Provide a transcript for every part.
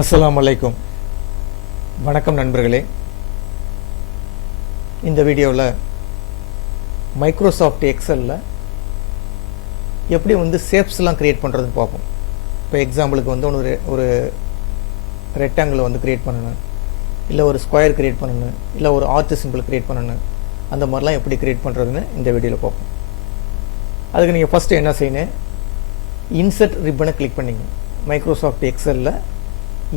அஸ்ஸலாமு அலைக்கும். வணக்கம் நண்பர்களே. இந்த வீடியோவில் மைக்ரோசாஃப்ட் எக்ஸலில் எப்படி ஷேப்ஸ்லாம் க்ரியேட் பண்ணுறதுன்னு பார்ப்போம். இப்போ எக்ஸாம்பிளுக்கு ஒரு ரெக்டாங்கிள் க்ரியேட் பண்ணணும், இல்லை ஒரு ஸ்கொயர் க்ரியேட் பண்ணணும், இல்லை ஒரு ஆர்ட் சிம்பிள் க்ரியேட் பண்ணணும். அந்த மாதிரிலாம் எப்படி க்ரியேட் பண்ணுறதுன்னு இந்த வீடியோவில் பார்ப்போம். அதுக்கு நீங்கள் ஃபஸ்ட்டு என்ன செய்யணும், இன்சர்ட் ரிப்பனை கிளிக் பண்ணிங்க. மைக்ரோசாஃப்ட் எக்ஸலில்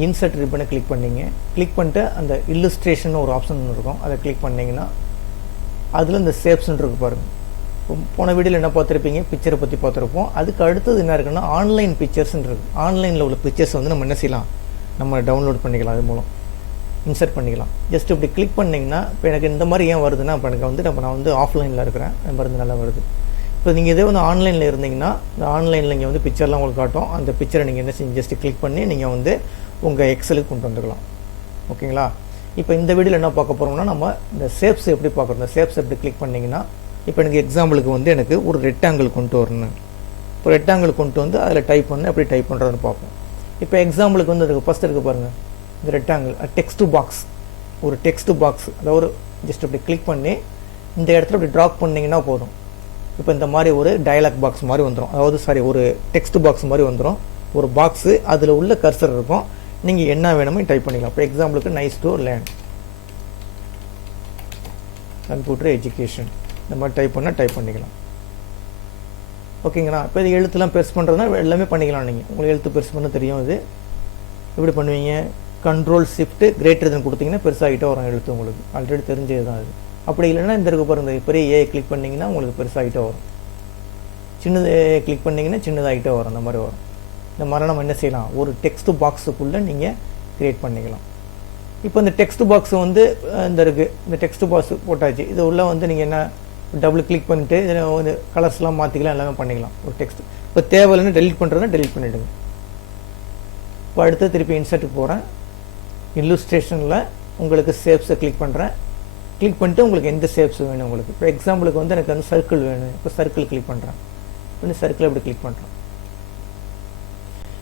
இன்சர்ட் ரிப்பனை கிளிக் பண்ணிங்க. கிளிக் பண்ணிட்டு அந்த இல்லுஸ்ட்ரேஷன் ஒரு ஆப்ஷன் இருக்கும், அதை கிளிக் பண்ணிங்கன்னா அதில் இந்த ஷேப்ஸ்ன்னு இருக்குது பாருங்கள். போன வீடியோவில் என்ன பார்த்துருப்பீங்க, பிக்சரை பற்றி பார்த்துருப்போம். அதுக்கு அடுத்தது என்ன இருக்குன்னா ஆன்லைன் பிக்சர்ஸ்ன்னு இருக்குது. ஆன்லைனில் உள்ள பிக்சர்ஸ் நம்ம என்ன செய்யலாம், நம்ம டவுன்லோட் பண்ணிக்கலாம். அது மூலம் இன்சர்ட் பண்ணிக்கலாம். ஜஸ்ட் இப்படி கிளிக் பண்ணிங்கன்னா இப்போ எனக்கு இந்த மாதிரி ஏன் வருதுன்னா, இப்போ எனக்கு நான் ஆஃப்லைனில் இருக்கிறேன், மருந்து நல்லா வருது. இப்போ நீங்கள் இதே ஆன்லைனில் இருந்தீங்கன்னா இந்த ஆன்லைனில் இங்கே பிக்சர்லாம் உங்களுக்கு காட்டும். அந்த பிக்சரை நீங்கள் என்ன செய்ய, ஜஸ்ட் கிளிக் பண்ணி நீங்கள் உங்கள் எக்ஸலுக்கு கொண்டு வந்துக்கலாம். ஓகேங்களா? இப்போ இந்த வீடியோவில் என்ன பார்க்க போகிறோம்னா, நம்ம இந்த ஷேப்ஸ் எப்படி பார்க்குறோம். இந்த ஷேப்ஸ் எப்படி கிளிக் பண்ணிங்கன்னா, இப்போ எனக்கு எக்ஸாம்பிளுக்கு எனக்கு ஒரு ரெக்டாங்கிள் கொண்டு வரணும். இப்போ ரெக்டாங்கிள் கொண்டு வந்து அதில் டைப் பண்ண எப்படி டைப் பண்ணுறதுன்னு பார்ப்போம். இப்போ எக்ஸாம்பிளுக்கு அதுக்கு ஃபஸ்ட் இருக்குது பாருங்கள், இந்த ரெக்டாங்கிள் டெக்ஸ்ட் பாக்ஸ், ஒரு டெக்ஸ்ட் பாக்ஸ். அதாவது ஜஸ்ட் அப்படி கிளிக் பண்ணி இந்த இடத்துல அப்படி ட்ராப் பண்ணிங்கன்னா போதும். இப்போ இந்த மாதிரி ஒரு டயலாக் பாக்ஸ் மாதிரி வந்துடும். அதாவது ஒரு டெக்ஸ்ட் பாக்ஸ் மாதிரி வந்துடும். ஒரு பாக்ஸு, அதில் உள்ள கர்சர் இருக்கும். நீங்கள் என்ன வேணுமோ டைப் பண்ணிக்கலாம். இப்போ எக்ஸாம்பிளுக்கு nice to learn computer education, இந்த மாதிரி டைப் பண்ணிக்கலாம். ஓகேங்களா? இப்போ இது எழுத்துலாம் பெருசு பண்ணுறதுனா எல்லாமே பண்ணிக்கலாம். நீங்கள் உங்களுக்கு எழுத்து பெருசு பண்ண தெரியும். இது எப்படி பண்ணுவீங்க, கண்ட்ரோல் ஷிஃப்ட் கிரேட்டர் தென் கொடுத்தீங்கன்னா பெருசாகிட்டே வரும் எழுத்து. உங்களுக்கு ஆல்ரெடி தெரிஞ்சது தான் அது. அப்படி இல்லைன்னா இந்த இருக்க பாருங்க, பெரிய ஏ கிளிக் பண்ணிங்கன்னா உங்களுக்கு பெருசாகிட்டே வரும். சின்னது கிளிக் பண்ணிங்கன்னா சின்னதாகிட்டே வரும். அந்த மாதிரி வரும். இந்த மாதிரி நம்ம என்ன செய்யலாம், ஒரு டெக்ஸ்ட் பாக்ஸுக்குள்ளே நீங்கள் க்ரியேட் பண்ணிக்கலாம். இப்போ இந்த டெக்ஸ்ட் பாக்ஸ் இந்த இருக்குது, இந்த டெக்ஸ்ட் பாக்ஸ் போட்டாச்சு. இது உள்ள நீங்கள் என்ன டபுள் கிளிக் பண்ணிட்டு இதில் கலர்ஸ்லாம் மாற்றிக்கலாம், எல்லாமே பண்ணிக்கலாம். ஒரு டெக்ஸ்ட் இப்போ தேவையில்லைன்னு டெலிட் பண்ணுறதுனா டெலிட் பண்ணிவிடுங்க. இப்போ அடுத்து திருப்பி இன்சர்ட்டுக்கு போகிறேன். இல்லுஸ்ட்ரேஷனில் உங்களுக்கு ஷேப்ஸை கிளிக் பண்ணுறேன். கிளிக் பண்ணிட்டு உங்களுக்கு எந்த ஷேப்ஸ் வேணும் உங்களுக்கு. இப்போ எக்ஸாம்பிளுக்கு எனக்கு சர்க்கிள் வேணும். இப்போ சர்க்கிள் கிளிக் பண்ணுறேன். இப்போ சர்க்கிள் அப்படி கிளிக் பண்ணுறேன்.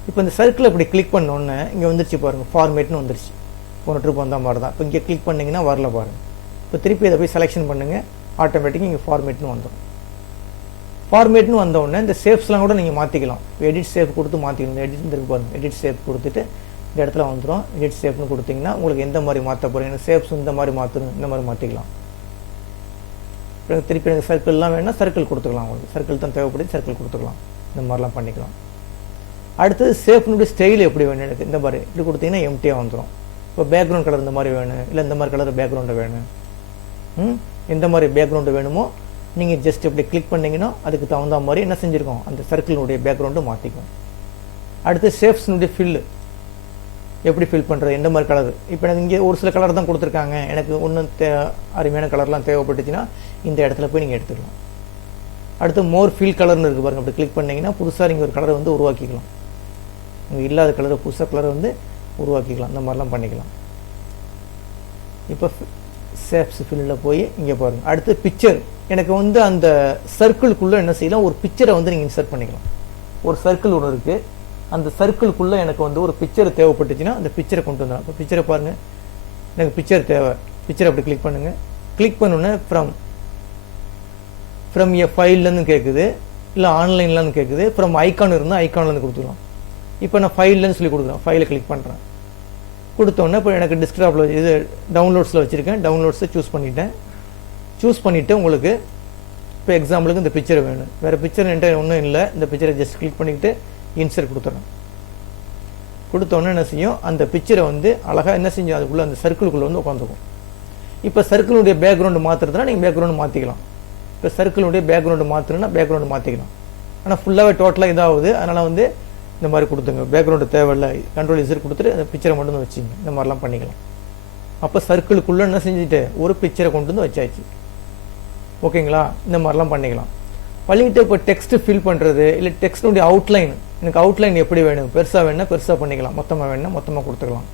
இப்போ இந்த சர்க்கிள் அப்படி கிளிக் பண்ணோன்னே இங்கே வந்துருச்சு பாருங்கள், ஃபார்மேட்னு வந்துருச்சு. போன ட்ரிப் வந்த மாதிரி தான். இப்போ இங்கே கிளிக் பண்ணிங்கன்னா வரல பாருங்கள். இப்போ திருப்பி இதை போய் செலெக்ஷன் பண்ணுங்கள், ஆட்டோமேட்டிக்காக இங்கே ஃபார்மேட்னு வந்துடும். ஃபார்மேட்னு வந்தோடனே இந்த ஷேப்ஸ்லாம் கூட நீங்கள் மாற்றிக்கலாம். எடிட் ஷேப் கொடுத்து மாற்றிக்கணும். எடிட் இருக்கு பாருங்கள், எடிட் ஷேப் கொடுத்துட்டு இந்த இடத்துல வந்துடும். எடிட் ஷேப்னு கொடுத்தீங்கன்னா உங்களுக்கு எந்த மாதிரி மாற்ற போகிறீங்க, ஷேப்ஸ் இந்த மாதிரி மாற்றணும், இந்த மாதிரி மாற்றிக்கலாம். இப்போ திருப்பி எனக்கு சர்க்கிள்லாம் வேணும்னா சர்க்கிள் கொடுத்துக்கலாம். உங்களுக்கு சர்க்கிள் தான் தேவைப்படுது, சர்க்கிள் கொடுத்துக்கலாம். இந்த மாதிரிலாம் பண்ணிக்கலாம். அடுத்தது ஷேப்னுடைய ஸ்டைல் எப்படி வேணும் எனக்கு, இந்த மாதிரி இப்படி கொடுத்தீங்கன்னா எம்டியாக வந்துடும். இப்போ பேக்ரவுண்ட் கலர் இந்த மாதிரி வேணும், இல்லை இந்த மாதிரி கலர் பேக்ரவுண்டு வேணும், எந்த மாதிரி பேக்ரவுண்டு வேணுமோ நீங்கள் ஜஸ்ட் இப்படி கிளிக் பண்ணிங்கன்னா அதுக்கு தகுந்த மாதிரி என்ன செஞ்சுருக்கோம், அந்த சர்க்கிளினுடைய பேக்ரவுண்டு மாற்றிக்கும். அடுத்து ஷேப்ஸ்னுடைய ஃபில்லு எப்படி ஃபில் பண்ணுறது, எந்த மாதிரி கலர். இப்போ எனக்கு இங்கே ஒரு சில கலர் தான் கொடுத்துருக்காங்க, எனக்கு ஒன்றும் அருமையான கலர்லாம் தேவைப்பட்டுச்சுன்னா இந்த இடத்துல போய் நீங்கள் எடுத்துக்கலாம். அடுத்து மோர் ஃபில் கலர்னு இருக்குது பாருங்கள், அப்படி கிளிக் பண்ணிங்கன்னா புதுசாக நீங்கள் ஒரு கலரை உருவாக்கிக்கலாம். இங்கே இல்லாத கலரை புதுசாக கலரை உருவாக்கிக்கலாம். இந்த மாதிரிலாம் பண்ணிக்கலாம். இப்போ ஷேப்ஸ் ஃபில்லில் போய் இங்கே பாருங்கள். அடுத்து பிக்சர், எனக்கு அந்த சர்க்கிளுக்குள்ளே என்ன செய்யலாம், ஒரு பிக்சரை நீங்கள் இன்சர்ட் பண்ணிக்கலாம். ஒரு சர்க்கிள் ஒன்று இருக்குது, அந்த சர்க்கிளுக்குள்ளே எனக்கு ஒரு பிக்சர் தேவைப்பட்டுச்சுன்னா அந்த பிக்சரை கொண்டு வந்துடலாம். இப்போ பிக்சரை பாருங்கள், எனக்கு பிக்சர் தேவை. பிக்சரை அப்படி கிளிக் பண்ணுங்கள். கிளிக் பண்ணோன்னே ஃப்ரம் ஏ ஃபைல்லேருந்து கேட்குது, இல்லை ஆன்லைன்லேருந்து கேட்குது. ஃப்ரம் ஐக்கான் இருந்தால் ஐக்கான்லேருந்து கொடுத்துக்கலாம். இப்போ நான் ஃபைல்லேருந்து சொல்லி கொடுக்குறேன். ஃபைலை கிளிக் பண்ணுறேன். கொடுத்தோன்னே இப்போ எனக்கு டிஸ்கிரிப்டில் இது டவுன்லோட்ஸில் வச்சுருக்கேன். டவுன்லோட்ஸை சூஸ் பண்ணிட்டேன். சூஸ் பண்ணிவிட்டு உங்களுக்கு இப்போ எக்ஸாம்பிளுக்கு இந்த பிக்சர் வேணும். வேறு பிக்சர் என்கிட்ட ஒன்றும் இல்லை. இந்த பிக்சரை ஜஸ்ட் கிளிக் பண்ணிக்கிட்டு இன்சர்ட் கொடுத்துட்றேன். கொடுத்தோன்னே என்ன செய்யும், அந்த பிக்சரை அழகாக என்ன செஞ்சோம், அதுக்குள்ளே அந்த சர்க்கிளுக்குள்ளே உட்காந்துக்கும். இப்போ சர்க்கிளுடைய பேக்ரவுண்டு மாற்றுறதுனா நீங்கள் பேக்ரவுண்டு மாற்றிக்கலாம். இப்போ சர்க்கிளுடைய பேக்ரவுண்டு மாற்றணும்னா பேக்ரவுண்டு மாற்றிக்கலாம். ஆனால் ஃபுல்லாகவே டோட்டலாக இதாகுது. அதனால் இந்த மாதிரி கொடுத்துங்க. பேக்ரவுண்டு தேவையில்லை, கண்ட்ரோல் இசர் கொடுத்துட்டு அந்த பிக்சரை மட்டும் வச்சுங்க. இந்த மாதிரிலாம் பண்ணிக்கலாம். அப்போ சர்க்கிளுக்குள்ளே என்ன செஞ்சுட்டு ஒரு பிக்சரை கொண்டு வச்சாச்சு. ஓகேங்களா? இந்த மாதிரிலாம் பண்ணிக்கலாம். பண்ணிக்கிட்டு இப்போ டெக்ஸ்ட்டு ஃபில் பண்ணுறது, இல்லை டெக்ஸ்ட்டுடைய அவுட்லைன், எனக்கு அவுட்லைன் எப்படி வேணும், பெருசாக வேணும்னா பெருசாக பண்ணிக்கலாம், மொத்தமாக வேணும்னா மொத்தமாக கொடுத்துக்கலாம்.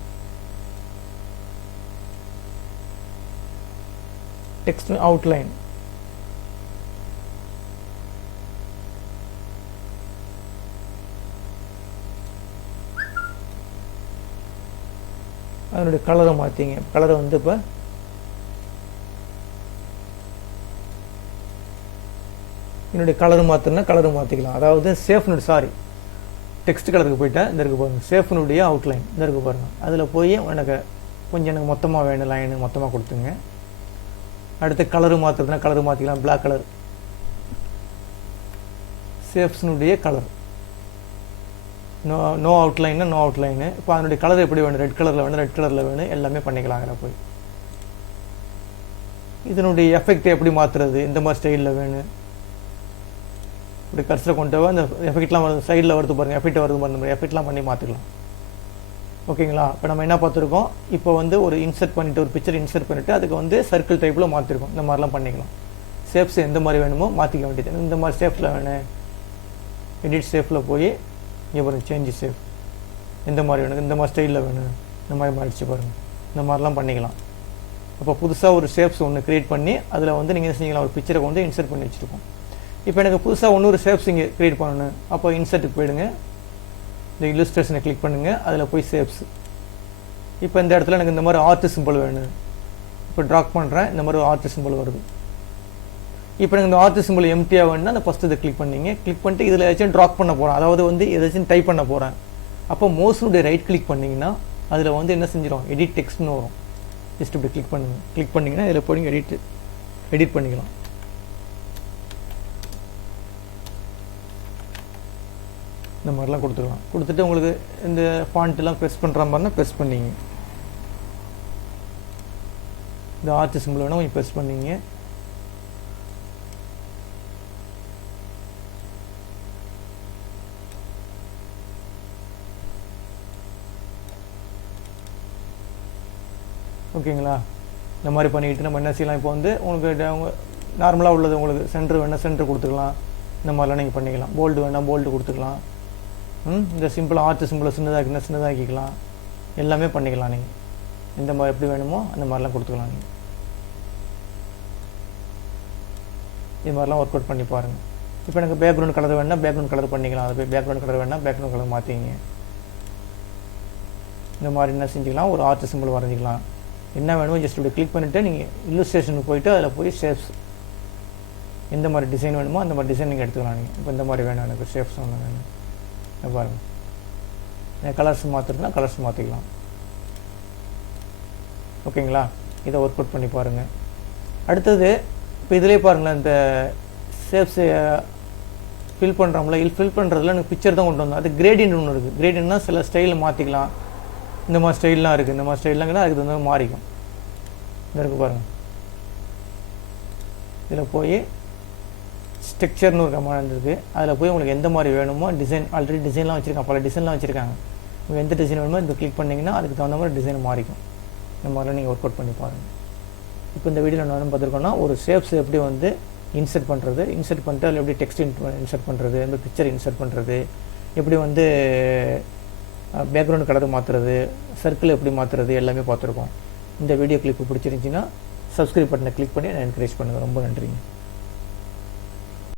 டெக்ஸ்ட் அவுட்லைன் அதனுடைய கலரை மாற்றிங்க. கலரை வந்து இப்போ என்னுடைய கலர் மாற்றினா கலர் மாற்றிக்கலாம். அதாவது டெக்ஸ்ட் கலருக்கு போயிட்டேன். இந்த இருக்கு பாருங்கள், சேஃப்னுடைய அவுட்லைன் இந்த இருக்கு பாருங்கள். அதில் போய் எனக்கு மொத்தமாக வேணும், லைனு மொத்தமாக கொடுத்துங்க. அடுத்து கலரு மாற்றுறதுனா கலரு மாற்றிக்கலாம். பிளாக் கலர் சேஃப்ஸ்னுடைய கலர். நோ அவுட்லைன்னா நோ அவுட்லைனு. இப்போ அதனுடைய கலர் எப்படி வேணும், ரெட் கலரில் வேணும், ரெட் கலரில் வேணும், எல்லாமே பண்ணிக்கலாம். அதில் போய் இதனுடைய எஃபெக்ட் எப்படி மாற்றுறது, இந்த மாதிரி ஸ்டைலில் வேணும், இப்படி கர்சரை கொண்டு அந்த எஃபெக்ட்லாம் வருது, சைடில் வருது பாருங்கள், எஃபெக்ட் வருது பாருங்கள், எஃபெக்ட்லாம் பண்ணி மாற்றிக்கலாம். ஓகேங்களா? இப்போ நம்ம என்ன பார்த்துருக்கோம், இப்போ வந்து ஒரு இன்சர்ட் பண்ணிவிட்டு ஒரு பிக்சர் இன்சர்ட் பண்ணிவிட்டு அதுக்கு வந்து சர்க்கிள் டைப்பில் மாற்றிருக்கோம். இந்த மாதிரிலாம் பண்ணிக்கலாம். ஷேப்ஸ் எந்த மாதிரி வேணுமோ மாற்றிக்க வேண்டியது. இந்த மாதிரி ஷேப்பில் வேணும், எடிட் ஷேப்பில் போய் இங்கே பாருங்கள், சேஞ்ச் ஷேப் எந்த மாதிரி வேணும், இந்த மாதிரி ஸ்டைலில் வேணும், இந்த மாதிரி மாறிச்சு பாருங்கள். இந்த மாதிரிலாம் பண்ணிக்கலாம். அப்போ புதுசாக ஒரு ஷேப்ஸ் ஒன்று க்ரியேட் பண்ணி அதில் வந்து நீங்கள் என்ன செஞ்சிக்கலாம், ஒரு பிக்சரை வந்து இன்சர்ட் பண்ணி வச்சுருக்கோம். இப்போ எனக்கு புதுசாக இன்னொரு ஷேப்ஸ் இங்கே க்ரியேட் பண்ணணும். அப்போ இன்சர்ட்டுக்கு போயிடுங்க, இந்த இல்லுஸ்ட்ரேஷனை கிளிக் பண்ணுங்கள், அதில் போய் ஷேப்ஸ். இப்போ இந்த இடத்துல எனக்கு இந்த மாதிரி ஆர்ட் சிம்பிள் வேணும். இப்போ ட்ராக் பண்ணுறேன், இந்த மாதிரி ஆர்ட் சிம்பிள் வருது. இப்போ எனக்கு இந்த ஆர்ட் சிம்பிள் எம்டியாக வேணும்னா அந்த ஃபஸ்ட்டு இதை கிளிக் பண்ணிங்க. கிளிக் பண்ணிட்டு இதில் ஏதாச்சும் ட்ராக் பண்ண போகிறேன், அதாவது வந்து ஏதாச்சும் டைப் பண்ண போகிறேன். அப்போ மவுஸுடைய ரைட் கிளிக் பண்ணிங்கன்னா அதில் வந்து என்ன செஞ்சிடும், எடிட் டெக்ஸ்ட்னு வரும். ஜஸ்ட் இப்படி கிளிக் பண்ணுங்கள். கிளிக் பண்ணிங்கன்னா இதில் போய் எடிட் பண்ணிக்கலாம். இந்த மாதிரிலாம் கொடுத்துக்கலாம். கொடுத்துட்டு உங்களுக்கு இந்த ஃபாண்ட்டெல்லாம் ப்ரெஸ் பண்ணுற மாதிரினா ப்ரெஸ் பண்ணிங்க. இந்த ஆர்ட் சிம்பிள் வேணால் கொஞ்சம் ப்ரெஸ் பண்ணிங்க. ஓகேங்களா? இந்த மாதிரி பண்ணிக்கிட்டு நம்ம என்ன செய்யலாம், இப்போ வந்து உங்களுக்கு நார்மலாக உள்ளது உங்களுக்கு சென்டர் வேணால் சென்டர் கொடுத்துக்கலாம். இந்த மாதிரிலாம் நீங்கள் பண்ணிக்கலாம். போல்டு வேணால் போல்டு கொடுத்துக்கலாம். இந்த சிம்பிள் ஆர்ட் சிம்பிளை சின்னதாக்கிக்கலாம். எல்லாமே பண்ணிக்கலாம். நீங்கள் எந்த மாதிரி எப்படி வேணுமோ அந்த மாதிரிலாம் கொடுத்துக்கலாம். நீங்கள் இது மாதிரிலாம் ஒர்க் அவுட் பண்ணி பாருங்கள். இப்போ எனக்கு பேக்ரவுண்ட் கலர் வேணால் பேக்ரவுண்ட் கலர் பண்ணிக்கலாம். அது போய் பேக்ரவுண்ட் கலர் வேணால் பேக்ரவுண்ட் கலர் மாற்றிங்க. இந்த மாதிரி என்ன செஞ்சுக்கலாம், ஒரு ஆர்ட் சிம்பிள் வரைஞ்சிக்கலாம். என்ன வேணுமோ ஜஸ்ட் இப்படி கிளிக் பண்ணிவிட்டு நீங்கள் இல்லுஸ்ட்ரேஷனுக்கு போயிட்டு அதில் போய் ஷேப்ஸ் எந்த மாதிரி டிசைன் வேணுமோ அந்த மாதிரி டிசைன் நீங்கள் எடுத்துக்கலாம். நீங்கள் இப்போ இந்த மாதிரி வேணும், எனக்கு ஷேப்ஸ் ஒன்று வேணும் பாருங்கள். கலர்ஸ் மாற்றுறதுனா கலர்ஸ் மாற்றிக்கலாம். ஓகேங்களா? இதை ஒர்க் அவுட் பண்ணி பாருங்கள். அடுத்தது இப்போ இதிலே பாருங்களேன், இந்த ஷேப்ஸை ஃபில் பண்ணுறோம்ல, ஃபில் பண்ணுறதுல எனக்கு பிக்சர் தான் கொண்டு வந்தோம். அது கிரேடியன்ட் ஒன்று இருக்குது. கிரேடியன்ட்னா சில ஸ்டைலில் மாற்றிக்கலாம். இந்த மாதிரி ஸ்டைல்லாம் இருக்குது. இந்த மாதிரி ஸ்டைல்லாம் அதுக்கு தகுந்த மாறிக்கும். இந்த இருக்குது பாருங்கள். இதில் போய் ஸ்ட்ரக்சர்னு ஒரு கமாண்ட் இருக்குது. அதில் போய் உங்களுக்கு எந்த மாதிரி வேணுமோ டிசைன், ஆல்ரெடி டிசைன்லாம் வச்சுருக்காங்க, பல டிசைன்லாம் வச்சுருக்காங்க. உங்களுக்கு எந்த டிசைன் வேணுமோ இந்த கிளிக் பண்ணிங்கன்னா அதுக்கு தகுந்த மாதிரி டிசைன் மாறிக்கும். இந்த மாதிரிலாம் நீங்கள் ஒர்க் அவுட் பண்ணி பாருங்கள். இப்போ இந்த வீடியோவில் நான் பார்த்துருக்கோன்னா ஒரு ஷேப்ஸ் எப்படி வந்து இன்சர்ட் பண்ணிட்டு அதில் எப்படி டெக்ஸ்ட் இன்சர்ட் பண்ணுறது, இந்த பிக்சர் இன்சர்ட் பண்ணுறது, எப்படி வந்து பேக்ரவுண்ட் கலர் மாற்றுறது, சர்க்கிள் எப்படி மாற்றுறது எல்லாமே பார்த்துருக்கோம். இந்த வீடியோ கிளிப்பு பிடிச்சிருந்துச்சின்னா சப்ஸ்கிரைப் பட்டனை கிளிக் பண்ணி நான் என்கரேஜ் பண்ணுங்கள். ரொம்ப நன்றிங்க.